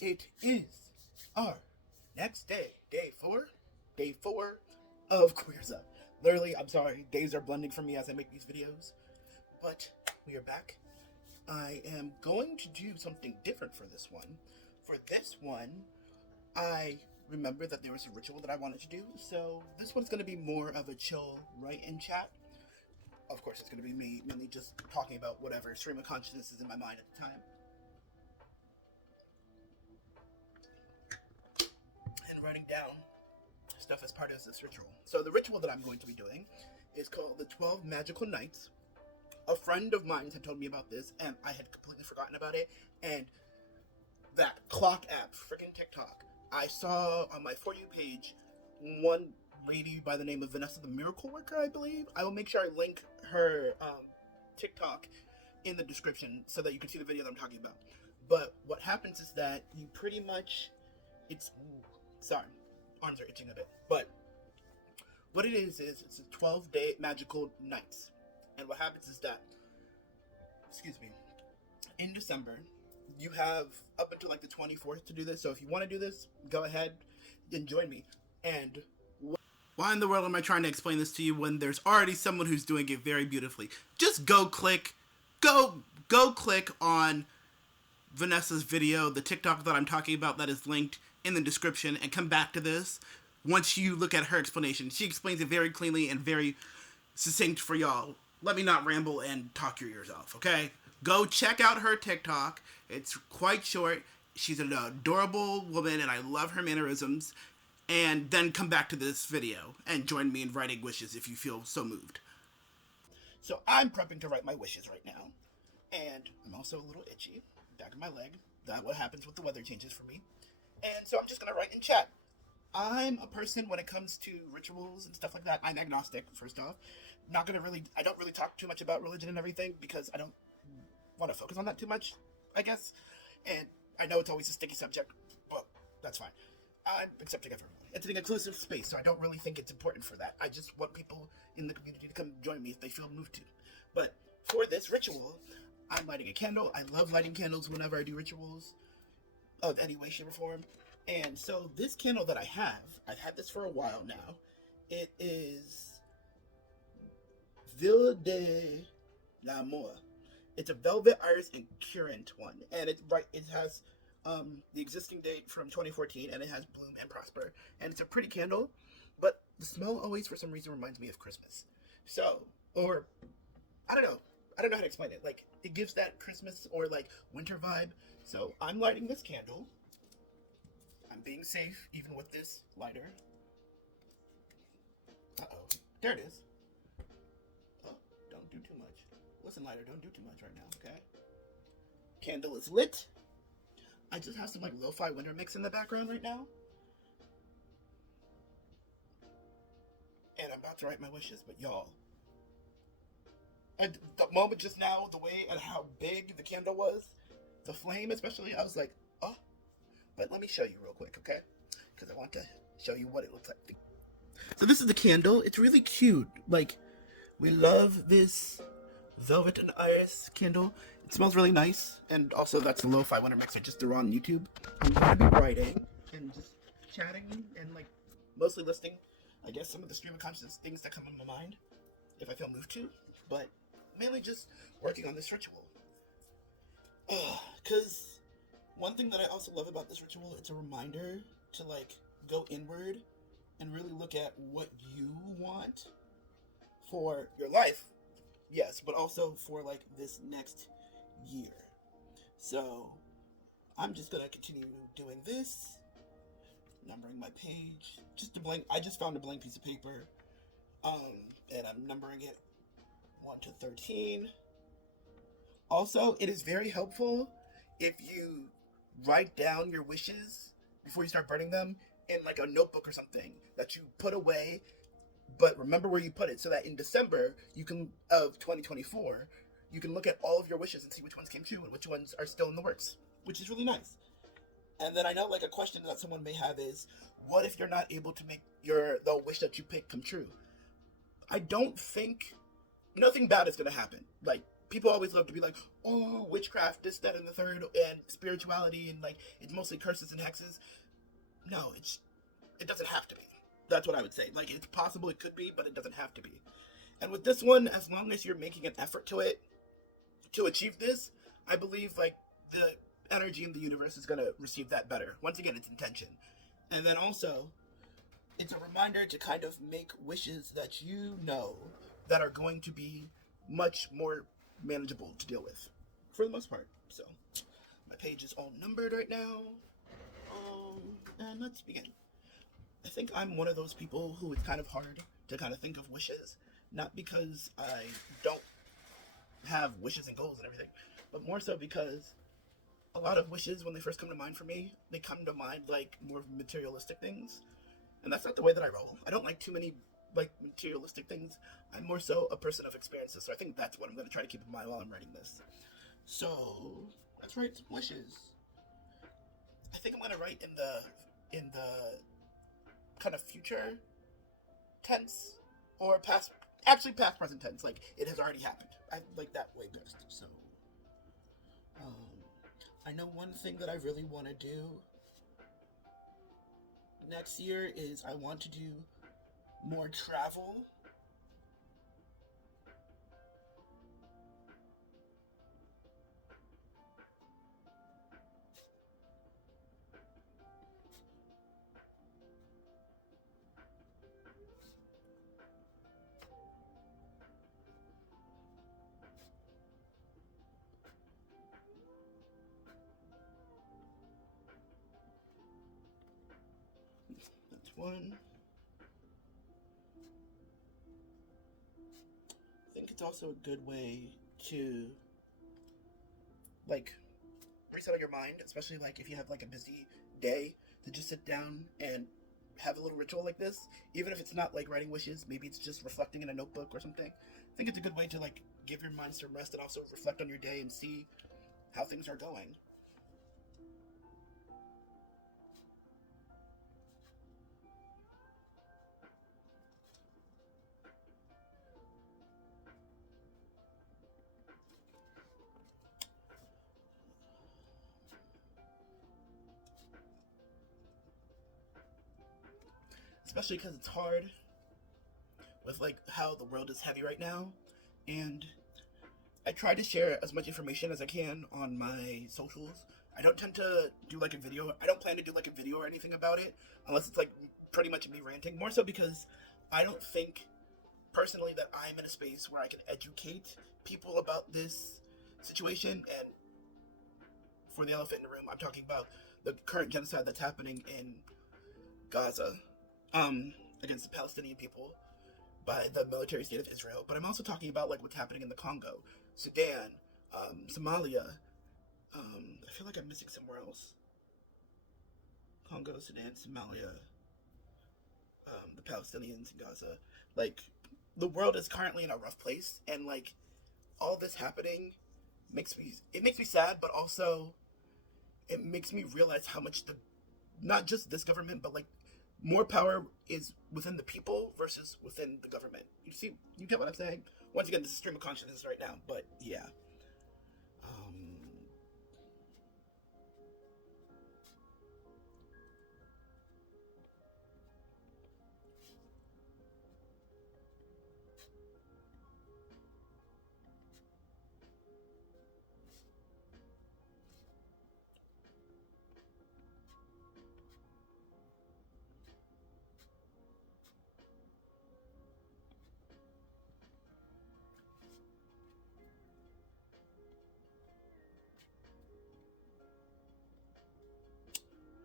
It is our next day, day four of Queers Up. Literally, I'm sorry, days are blending for me as I make these videos, but we are back. I am going to do something different for this one. For this one, I remember that there was a ritual that I wanted to do, so this one's going to be more of a chill write-in chat. Of course, it's going to be me mainly just talking about whatever stream of consciousness is in my mind at the time. And writing down stuff as part of this ritual. So the ritual that I'm going to be doing is called the 12 Magical Nights. A friend of mine had told me about this, and I had completely forgotten about it. And that clock app, freaking TikTok, I saw on my For You page one lady by the name of Vanessa the Miracle Worker, I believe. I will make sure I link her TikTok in the description so that you can see the video that I'm talking about. But what happens is that you pretty much, sorry, arms are itching a bit. But what it is it's a 12-day magical nights. And what happens is that, in December, you have up until like the 24th to do this. So if you want to do this, go ahead and join me. And why in the world am I trying to explain this to you when there's already someone who's doing it very beautifully? Just go click on Vanessa's video, the TikTok that I'm talking about that is linked in the description, and come back to this once you look at her explanation. She explains it very cleanly and very succinct for y'all. Let me not ramble and talk your ears off, okay? Go check out her TikTok. It's quite short. She's an adorable woman, and I love her mannerisms. And then come back to this video and join me in writing wishes if you feel so moved. So I'm prepping to write my wishes right now. And I'm also a little itchy. Back of my leg. That's what happens with the weather changes for me. And so I'm just going to write in chat. I'm a person when it comes to rituals and stuff like that. I'm agnostic, first off. I don't really talk too much about religion and everything because I don't want to focus on that too much, I guess. And I know it's always a sticky subject, but that's fine. I'm accepting of everyone. It's an inclusive space, so I don't really think it's important for that. I just want people in the community to come join me if they feel moved to. But for this ritual, I'm lighting a candle. I love lighting candles whenever I do rituals of any way, shape, or form. And so this candle that I've had this for a while now. It is Ville de l'Amour. It's a velvet iris and currant one, and it has the existing date from 2014, and it has bloom and prosper, and it's a pretty candle, but the smell always for some reason reminds me of Christmas. So, or I don't know how to explain it. Like, it gives that Christmas or like winter vibe. So I'm lighting this candle. I'm being safe even with this lighter. There it is. Oh, don't do too much. Listen, lighter, don't do too much right now, okay? Candle is lit. I just have some like lo-fi winter mix in the background right now. And I'm about to write my wishes, but y'all, at the moment just now, the way and how big the candle was, the flame especially, I was like, oh. But let me show you real quick, okay? Because I want to show you what it looks like. So this is the candle. It's really cute. Like, we love this velvet and iris candle. It smells really nice. And also, that's the lo-fi winter mix I just threw on YouTube. I'm going to be writing and just chatting and, like, mostly listing, I guess, some of the stream of consciousness things that come in my mind, if I feel moved to. But mainly just working on this ritual. Because one thing that I also love about this ritual, it's a reminder to, like, go inward and really look at what you want for your life. Yes, but also for, like, this next year. So, I'm just gonna continue doing this. Numbering my page. I just found a blank piece of paper. And I'm numbering it 1 to 13. Also, it is very helpful if you write down your wishes before you start burning them in like a notebook or something that you put away, but remember where you put it, so that in December of 2024 you can look at all of your wishes and see which ones came true and which ones are still in the works, which is really nice. And then I know like a question that someone may have is, what if you're not able to make the wish that you picked come true? I don't think nothing bad is gonna happen. Like, people always love to be like, oh, witchcraft, this, that, and the third, and spirituality, and like it's mostly curses and hexes. No, it doesn't have to be. That's what I would say. Like, it's possible it could be, but it doesn't have to be. And with this one, as long as you're making an effort to achieve this, I believe like the energy in the universe is gonna receive that better. Once again, it's intention. And then also, it's a reminder to kind of make wishes that you know that are going to be much more manageable to deal with, for the most part. So, my page is all numbered right now. And let's begin. I think I'm one of those people who it's kind of hard to kind of think of wishes, not because I don't have wishes and goals and everything, but more so because a lot of wishes, when they first come to mind for me, they come to mind like more materialistic things. And that's not the way that I roll. I don't like too many like materialistic things. I'm more so a person of experiences, so I think that's what I'm going to try to keep in mind while I'm writing this. So let's write some wishes. I think I'm going to write in the kind of future tense, or past present tense, like it has already happened. I like that way best. So I know one thing that I really want to do next year is I want to do more travel. That's one. I think it's also a good way to like reset your mind, especially like if you have like a busy day, to just sit down and have a little ritual like this, even if it's not like writing wishes, maybe it's just reflecting in a notebook or something. I think it's a good way to like give your mind some rest and also reflect on your day and see how things are going. Especially because it's hard with like how the world is heavy right now, and I try to share as much information as I can on my socials. I don't tend to do like a video. I don't plan to do like a video or anything about it unless it's like pretty much me ranting. More so because I don't think personally that I'm in a space where I can educate people about this situation. And for the elephant in the room, I'm talking about the current genocide that's happening in Gaza, against the Palestinian people by the military state of Israel. But I'm also talking about like what's happening in the Congo, Sudan, Somalia. I feel like I'm missing somewhere else. Congo, Sudan, Somalia, the Palestinians in Gaza. Like, the world is currently in a rough place, and like all this happening makes me sad, but also it makes me realize how much not just this government, but like more power is within the people versus within the government. You get what I'm saying? Once again, this is stream of consciousness right now, but yeah.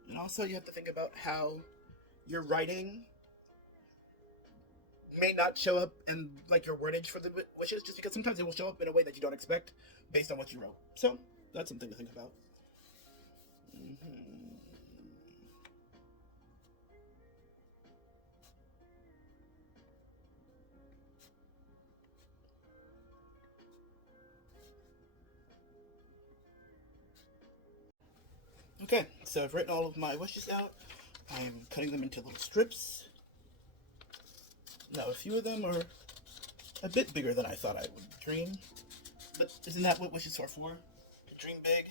And also, you have to think about how your writing may not show up in like your wordage for the wishes, just because sometimes it will show up in a way that you don't expect based on what you wrote. So that's something to think about. Mm-hmm. Okay, so I've written all of my wishes out. I'm cutting them into little strips. Now, a few of them are a bit bigger than I thought I would dream. But isn't that what wishes are for? To dream big?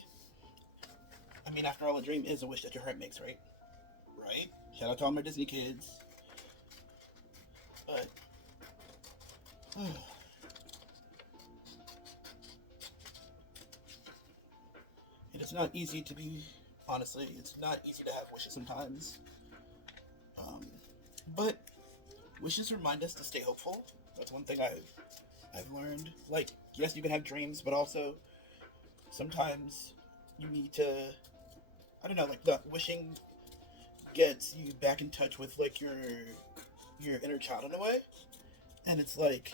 I mean, after all, a dream is a wish that your heart makes, right? Right? Shout out to all my Disney kids. But, it is not easy to be, honestly, it's not easy to have wishes sometimes. Um, but wishes remind us to stay hopeful. That's one thing I've learned. Like, yes, you can have dreams, but also sometimes you need to, I don't know, like the wishing gets you back in touch with like your inner child in a way. And it's like,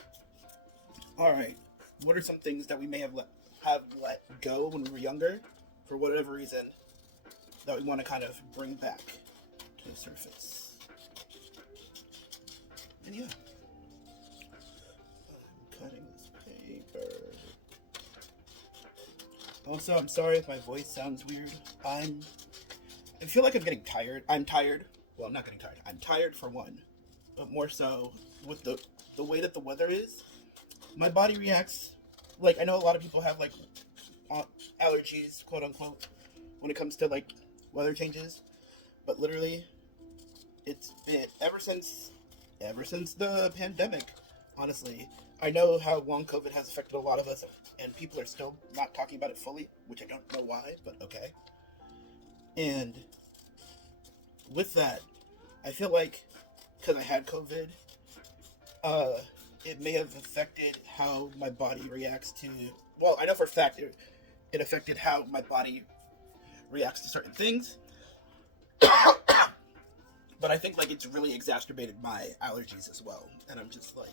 all right, what are some things that we may have let go when we were younger for whatever reason that we want to kind of bring back to the surface? And yeah, I'm cutting this paper. Also, I'm sorry if my voice sounds weird. I feel like I'm getting tired. I'm tired. Well, I'm not getting tired. I'm tired for one, but more so with the way that the weather is. My body reacts like I know a lot of people have like allergies, quote unquote, when it comes to like weather changes. But literally, it's been ever since the pandemic. Honestly, I know how long COVID has affected a lot of us, and people are still not talking about it fully, which I don't know why, but okay. And with that, I feel like because I had COVID, uh, it may have affected how my body reacts to. Well, I know for a fact it affected how my body reacts to certain things, but I think like it's really exacerbated my allergies as well. And I'm just like,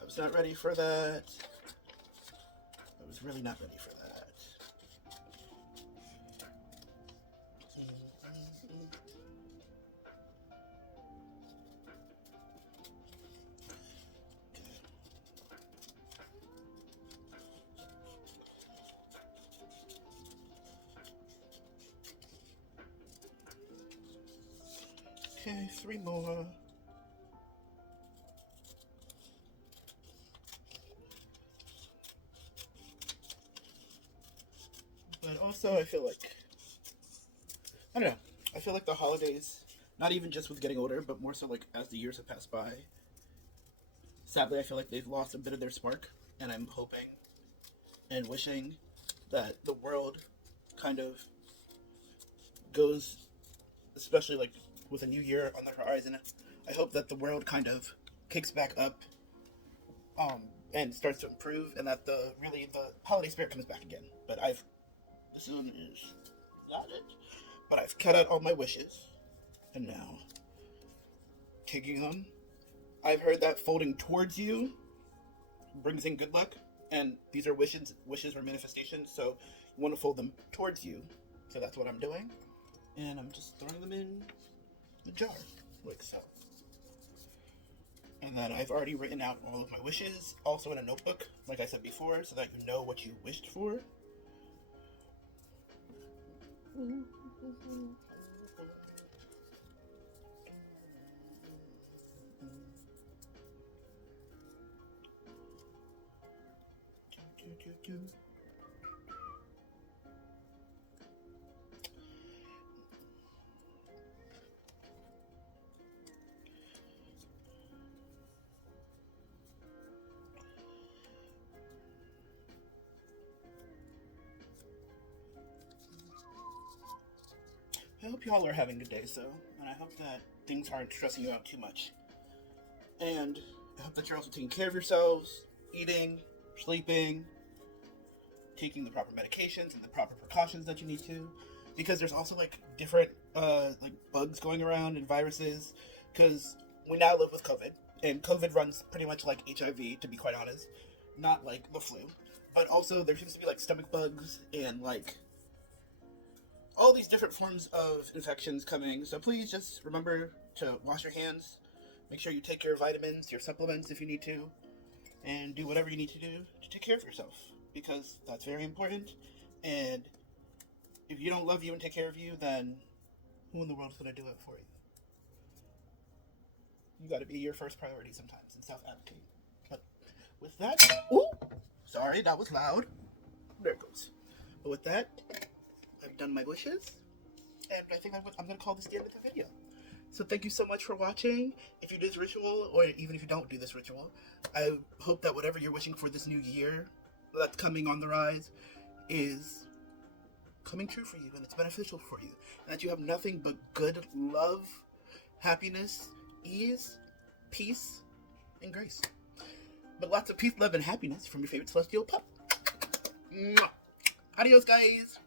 I was not ready for that. I was really not ready for that. Okay, three more. But also, I feel like, I don't know, I feel like the holidays, not even just with getting older, but more so like as the years have passed by, sadly, I feel like they've lost a bit of their spark. And I'm hoping and wishing that the world kind of goes, especially like with a new year on the horizon, I hope that the world kind of kicks back up um, and starts to improve, and that the holiday spirit comes back again. But this one is not it. But I've cut out all my wishes, and now taking them. I've heard that folding towards you brings in good luck, and these are wishes or manifestations. So you want to fold them towards you. So that's what I'm doing, and I'm just throwing them in the jar, like so. And then I've already written out all of my wishes, also in a notebook, like I said before, so that you know what you wished for. I hope y'all are having good days, though, and I hope that things aren't stressing you out too much. And I hope that you're also taking care of yourselves, eating, sleeping, taking the proper medications and the proper precautions that you need to, because there's also like different like bugs going around and viruses. Because we now live with COVID, and COVID runs pretty much like HIV, to be quite honest, not like the flu. But also there seems to be like stomach bugs and like all these different forms of infections coming. So please just remember to wash your hands. Make sure you take your vitamins, your supplements if you need to, and do whatever you need to do to take care of yourself, because that's very important. And if you don't love you and take care of you, then who in the world is going to do it for you? You got to be your first priority sometimes and self-advocate. But with that, ooh, Sorry, that was loud. There it goes. But with that, I've done my wishes, and I think I'm going to call this the end of the video. So thank you so much for watching. If you do this ritual, or even if you don't do this ritual, I hope that whatever you're wishing for this new year that's coming on the rise is coming true for you, and it's beneficial for you, and that you have nothing but good love, happiness, ease, peace, and grace. But lots of peace, love, and happiness from your favorite celestial pup. Mwah. Adios, guys.